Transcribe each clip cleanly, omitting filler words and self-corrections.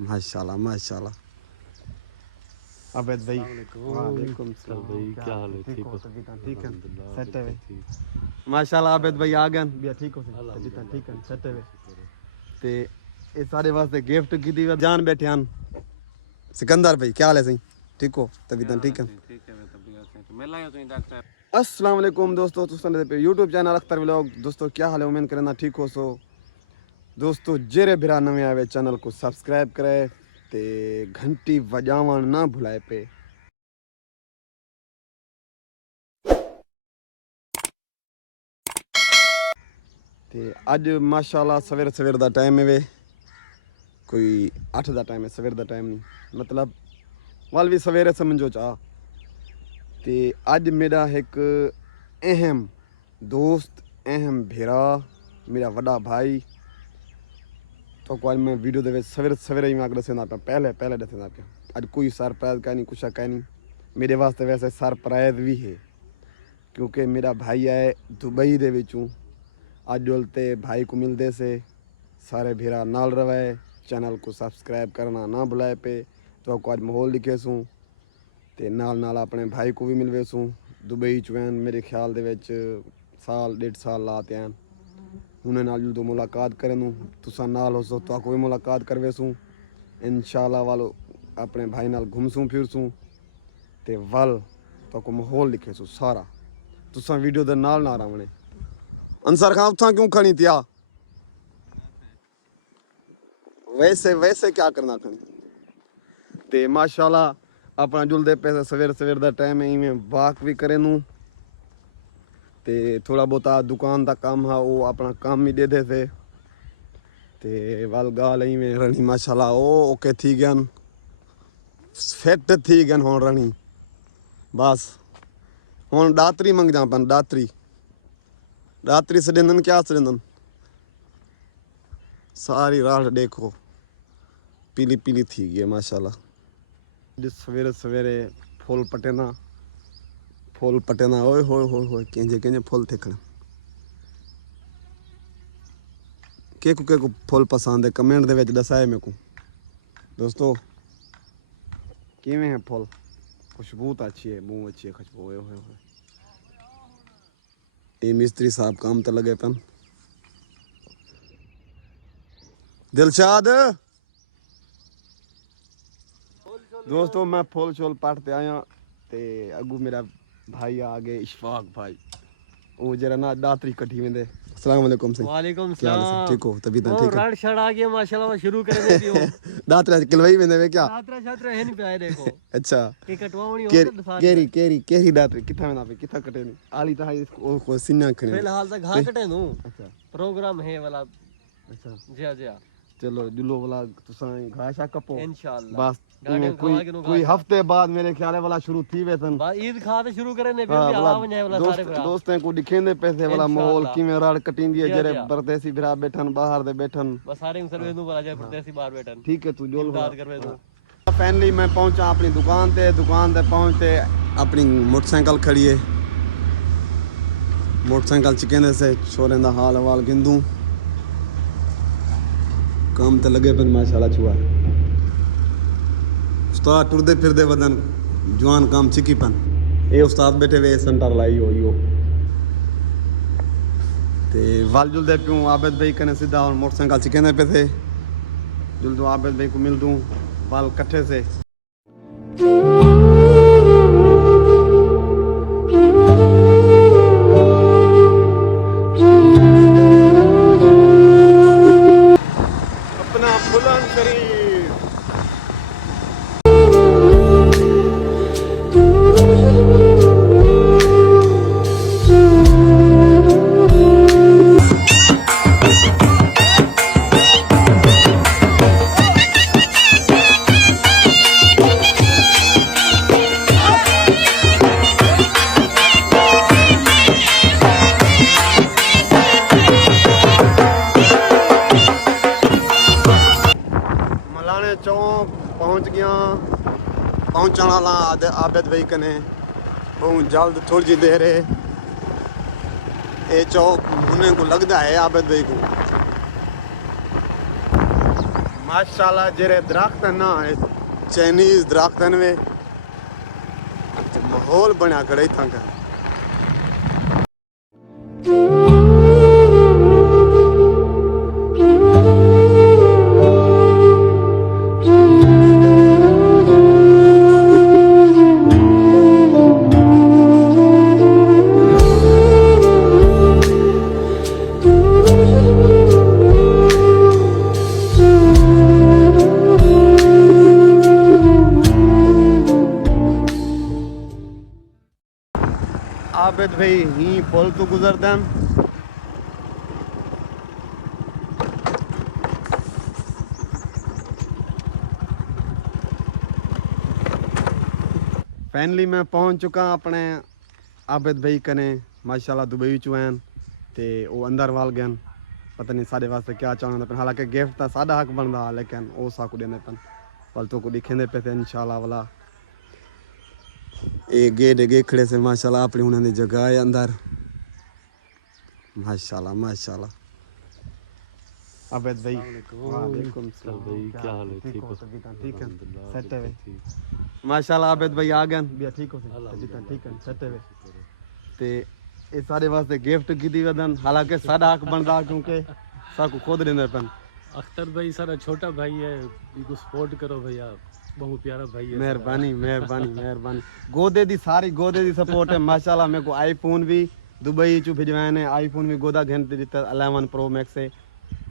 माशाल्लाह माशाल्लाह। अबैद भाई वालेकुम सलाम भाई, क्या हाल है? ठीक हो? ठीक है सेट है माशाल्लाह। अबैद भाई आ गए बिया ठीक हो ठीक है सेट है ते ये सारे वास्ते गिफ्ट की दी जान बैठे हैं। सिकंदर भाई क्या हाल है सही ठीक हो तबीयत ठीक है? अस्सलाम वालेकुम दोस्तों, तुम पे यूट्यूब चैनल अख्तर व्लॉग। दोस्तों क्या हाल है, उम्मीद करना ठीक हो। सो दोस्तों जेरे बिरा नवे आवे चैनल को सब्सक्राइब करे ते घंटी वजावन ना भुलाए पे। ते अज माशाल्लाह सवेर सवेर दा टाइम है वे कोई 8 दा टाइम है, सवेर दा टाइम नहीं मतलब वाल भी सवेरे समझो चाह। ते अज मेरा एक अहम दोस्त अहम भेरा मेरा वड्डा भाई तो को मैं वीडियो दे सवेरे सवेरे ही मैं दसना पे पहले दसना पे अज कोई सरप्राइज का नहीं कुछ का नहीं। मेरे वास्ते वैसे सरप्राइज भी है क्योंकि मेरा भाई आए दुबई दे विचों अज बोलते भाई को मिलते से सारे भेरा नाल रवे। चैनल को सब्सक्राइब करना ना भुलाए पे तो को अज माहौल लिखे सूँ ते नाल नाल अपने भाई को भी मिलवे सूँ। दुबई चुन मेरे ख्याल दे विच साल 1.5 साल लाते हैं उन्हें नाल जो मुलाकात करें तुसा नाल हो सो तो भी मुलाकात करवे सूँ इंशाल्लाह वालो अपने भाई नाल घूमसूँ फिरसूँ ते वल तो को माहौल लिखे सू सारा तुसा वीडियो दे नाल ना रवने। अंसर खां उथा क्यों खड़ी थिया वैसे वैसे क्या करना खड़ी ते माशाल्लाह अपना जुलदे पैसे सवेर सवेर दा टाइम है इवें वाक भी करे नू ते थोड़ा बहुता दुकान का काम है वो अपना काम ही दे दे थे ते वाल गाल इवें रनी माशाल्लाह ओ ओके थी गया फिट थी गया हुण रनी बस हुण दातरी मंग जा पन दातरी दातरी सडेंदन क्या सडेंदन सारी रात देखो पीली पीली थी गई माशाल्लाह। जिस सवेरे सवेरे फूल पटेना ओए होए केंजे फूल थे खड़े के को फूल पसंद है कमेंट दे विच दसाए मेरे को दोस्तों किवें है फूल खुशबू तो अच्छी है मुँह अच्छी है खुशबू ओए होए ये मिस्त्री साहब काम तो लगे पन दिलशाद दोस्तों मैं फूल शोल पटते आया ते अगू मेरा भाई आ गए इशफाक भाई वो जरा ना दातरी कटी में दे। अस्सलाम वालेकुम सही वालेकुम क्या हाल है सलाम ठीक हो तबीयत ठीक है? रण शण आ गया माशाल्लाह शुरू कर दे दियो दातरा किलवाई में दे क्या दातरा छात्रा है नहीं पे आए देखो अच्छा के कटवावणी हो तो दसा केरी दातरी किथा में ना पे किथा कटे नहीं आली ता इसको को सिन्ना खने फिलहाल तक घा कटे दूं अच्छा प्रोग्राम है वाला अच्छा जी चलो जुलो वाला तुसा घाशा कपो इंशाल्लाह बस कोई हफ्ते बाद मेरे ख्याल है वाला शुरू थी वेतन बस ईद खा तो शुरू करे ने फिर भी आ वने वाला सारे भरा दोस्तें को दिखेंदे पैसे वाला माहौल किवें राड़ कटिंदी है जरे परदेसी भरा बैठन बाहर दे बैठन बस सारे सर्वे नु वाला जाए परदेसी बाहर बैठन ठीक है तू जोल बात करवे तू फाइनली मैं पहुंचा अपनी दुकान ते पहुंचते अपनी मोटरसाइकिल खड़ी है मोटरसाइकिल चिकेंदे से छोरे दा हाल हवाल गिंदू काम तो लगे पन माशाल्लाह छुआ उस्ताद टुरदे फिरदे वदन जवान काम चिकी पन ये उस्ताद बैठे वे सेंटर लाई हो यो ते वाल जुलदे प्यूं आबिद भाई कने सीधा और मोटरसाइकिल चिकेंदे पे थे जुलदू आबिद भाई को मिल दूं वाल कट्ठे से अपना बुलंद शरीफ चौक पहुंच गया पहुंचने वाला आबिद भाई कने बहुत जल्द थोड़ी जी देर है ये चौक उन्हें को लगता है आबिद भाई को माशाल्लाह जेरे दरख्त ना है चाइनीज दरख्तन में ते माहौल बना खड़ा इथां का आबिद भाई ही पुल तो गुजरते हैं फाइनली मैं पहुंच चुका अपने आबिद भाई कने माशाल्लाह दुबई चो हैं ते वो अंदर वाल गए पता नहीं साढ़े वास्ते क्या चाहना पे हालांकि गिफ्ट तो सादा हक बनता लेकिन वो साकू देने पन पल तो को दिखेंदे पे थे इंशाल्लाह वाला ये गेट गे खड़े से माशाल्लाह अपनी उन्होंने जगह है अंदर माशाल्लाह माशाल्लाह आबिद भाई वालेकुम सलाम भाई क्या हाल है ठीक हो ठीक है सेट है माशाल्लाह आबिद भाई आ गए बिया ठीक हो ठीक है सेट है ते ये सारे वास्ते गिफ्ट की वदन हालांकि सादा हक बनता क्योंकि साकू खुद देंदे पन अख्तर भाई सारा छोटा भाई है इनको सपोर्ट करो भैया बहुत प्यारा भाई है मेहरबानी मेहरबानी मेहरबानी गोदे दी सारी गोदे दी सपोर्ट है माशाल्लाह मेरे को आईफोन भी दुबई चो भिजवाए ने आईफोन भी गोदा घंटे दिता 11 प्रो मैक्स है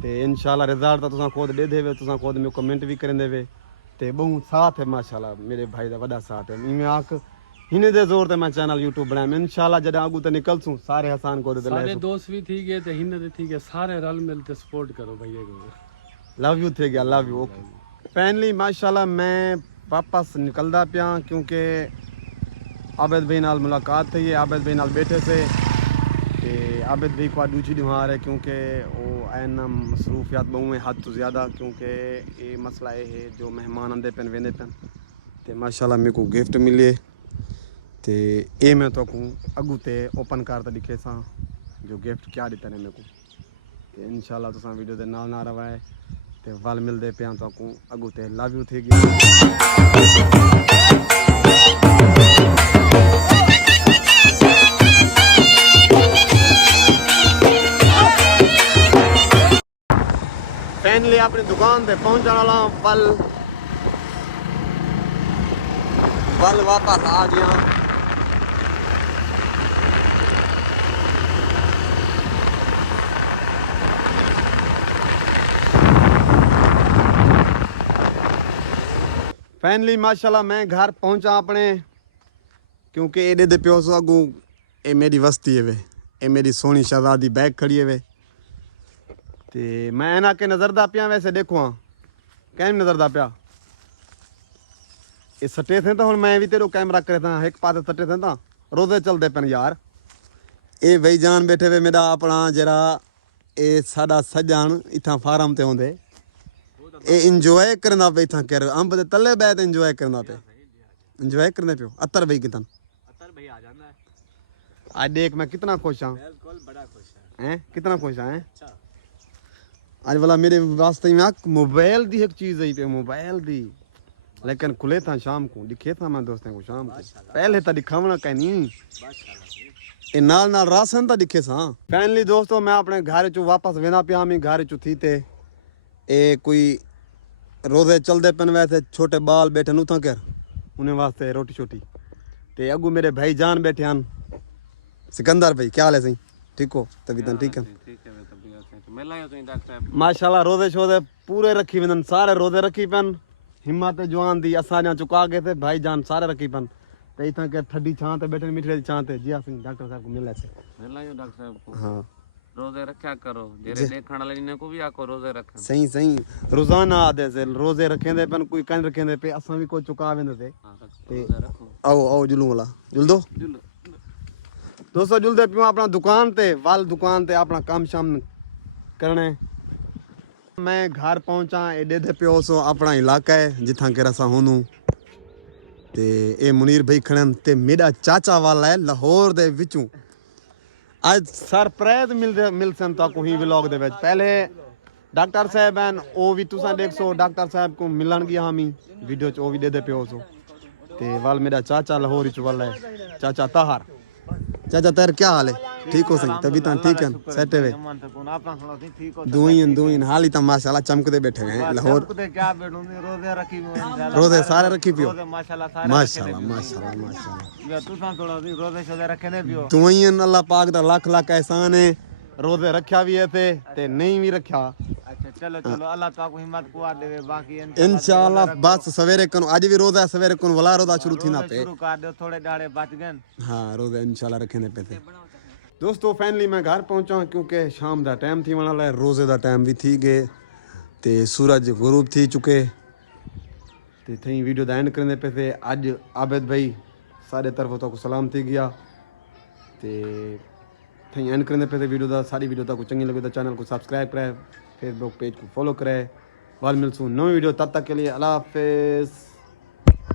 ते इंशाल्लाह रिजल्ट तो तुसा खुद दे देवे तुसा खुद में कमेंट भी करें देवे ते बहुत साथ है माशाल्लाह मेरे भाई दा बड़ा साथ है मैं आख हिने दे जोर ते मैं चैनल यूट्यूब बनाया इंशाल्लाह जदा आगू ते निकलसूं सारे हसान को दे सारे दोस्त भी ठीक है ते हिने दे ठीक है सारे रल मिल के सपोर्ट करो भैया को लव यू थे गया लव यू फाइनली माशाल्लाह मैं वापस निकलदा पिया क्योंकि आबिद भाई नाल मुलाकात थी आबिद भाई नाल बैठे से ते आबिद भाई को दूसरी बीमार है क्योंकि वो ऐन मसरूफियात बहु में हद तो ज़्यादा क्योंकि ये मसला ये है जो मेहमान आंदे पेन वेंदे पेन ते माशाल्लाह मेरे को गिफ्ट मिले ते ये मैं तो को अगू ते ओपन करता दिखे सा जो गिफ्ट क्या दिता ने मेरे को ते इंशाल्लाह तुसा वीडियो दे नाल ना रवाए ते वाल मिलदे पे तो को अगू ते लव यू थे गई फाइनली अपनी दुकान पे पहुंचने वाला वल वापस आ गया फाइनली माशाल्लाह मैं घर पहुंचा अपने क्योंकि एडे दे प्यो सो अगू ये मेरी वस्ती है वे ये मेरी सोनी शहजादी बैग खड़ी है वे ते मैं ना के नज़रदा पिया वैसे देखो हाँ कैम नज़रदा पिया ये सटे थे तो हम मैं भी तेरे कैमरा करे था एक पास सटे थे ना रोजे चलते पेन यार ये भाई जान बैठे वे मेरा अपना जरा ये साडा सज्जन इतना फार्म ते होंदे ये इंजॉय करना पे इतना कह रहे अंब दे तले बैठ इंजॉय करना पे इंजॉय करने पे अतर भाई कितन अख्तर भाई आ जाना है आज देख मैं कितना खुश हाँ बिल्कुल बड़ा खुश हैं कितना खुश हैं अच्छा आज वाला मेरे वास्ते में मोबाइल दी एक चीज है पे मोबाइल दी लेकिन खुले था शाम को दिखे था मैं दोस्तों को शाम को पहले तो दिखावना कहीं नहीं ये नाल नाल राशन तो दिखे सा फाइनली दोस्तों मैं अपने घर चो वापस वेना पिया मैं घर चो थी ते ए कोई रोजे चलते पेन वैसे छोटे बाल बैठे नु था कर उन्हें वास्ते रोटी छोटी ते अगू मेरे भाई जान बैठे हैं सिकंदर भाई क्या हाल है सही ठीक हो तबीयत ठीक है माशाल्लाह रोजे शोजे पूरे रखी वनन सारे रोजे रखी पेन हिम्मत जवान दी असा जा चुका गए थे भाई जान सारे रखी पेन ते इतना के ठंडी छां ते बैठे मीठे छां ते जिया सिंह डॉक्टर साहब को मिलने से मिलायो डॉक्टर साहब को हां रोजे रखा करो जेरे देखण वाले ने को भी आको रोजे रखन सही सही रोजाना आदे से रोजे रखेंदे पेन कोई कन रखेंदे पे असा भी को चुका वेंदे थे रोजे रखो आओ आओ जुलू वाला जुल दो दोस्तों जुलदे पियो अपना दुकान ते वाल दुकान ते अपना काम शाम करने मैं घर पहुंचा एडे दे पियो सो अपना इलाका है जिथा के रसा होनू ते ए मुनीर भाई खड़न ते मेरा चाचा वाला है लाहौर दे विचों आज सरप्राइज मिल सन तो को ही व्लॉग दे विच पहले डॉक्टर साहब हैं वो भी तुसा देख सो डॉक्टर साहब को मिलन गया हम वीडियो च वो भी दे पियो सो ते वाल मेरा चाचा लाहौर च वाला है चाचा ताहर चाचा ताहर क्या हाल है ठीक हो सही तभी तो ठीक है सेट है दुईन हाली तो माशाल्लाह चमकते बैठे हैं लाहौर क्या बैठूंगी रोजे रखी रोजे सारे रखी पियो माशाल्लाह सारे माशाल्लाह माशाल्लाह माशाल्लाह या तू थोड़ा रोजे शोजे रखे ने पियो दुईन अल्लाह पाक दा लाख लाख एहसान है रोजे रखा भी है ते नहीं भी रखा अच्छा चलो चलो अल्लाह ताला को हिम्मत कुआ देवे बाकी इंशाल्लाह बस सवेरे कन आज भी रोजा है सवेरे कन वाला रोजा शुरू थी ना पे शुरू कर दो थोड़े डाड़े बच गए हाँ रोजा इंशाल्लाह रखे पे थे दोस्तों फाइनली मैं घर पहुंचा क्योंकि शाम दा टाइम थी वाला है रोजे दा टाइम भी थी गए ते सूरज गुरूब थी चुके ते थई वीडियो दा एंड करने पे थे आज आबिद भाई सारे तरफों तक सलाम थी गया ते थई एंड करने पे थे वीडियो दा सारी वीडियो तक चंगी लगे तो चैनल को सब्सक्राइब करे फेसबुक पेज को फॉलो करे वाल मिलसूं नई वीडियो तब तक के लिए अल्लाह हाफिज़।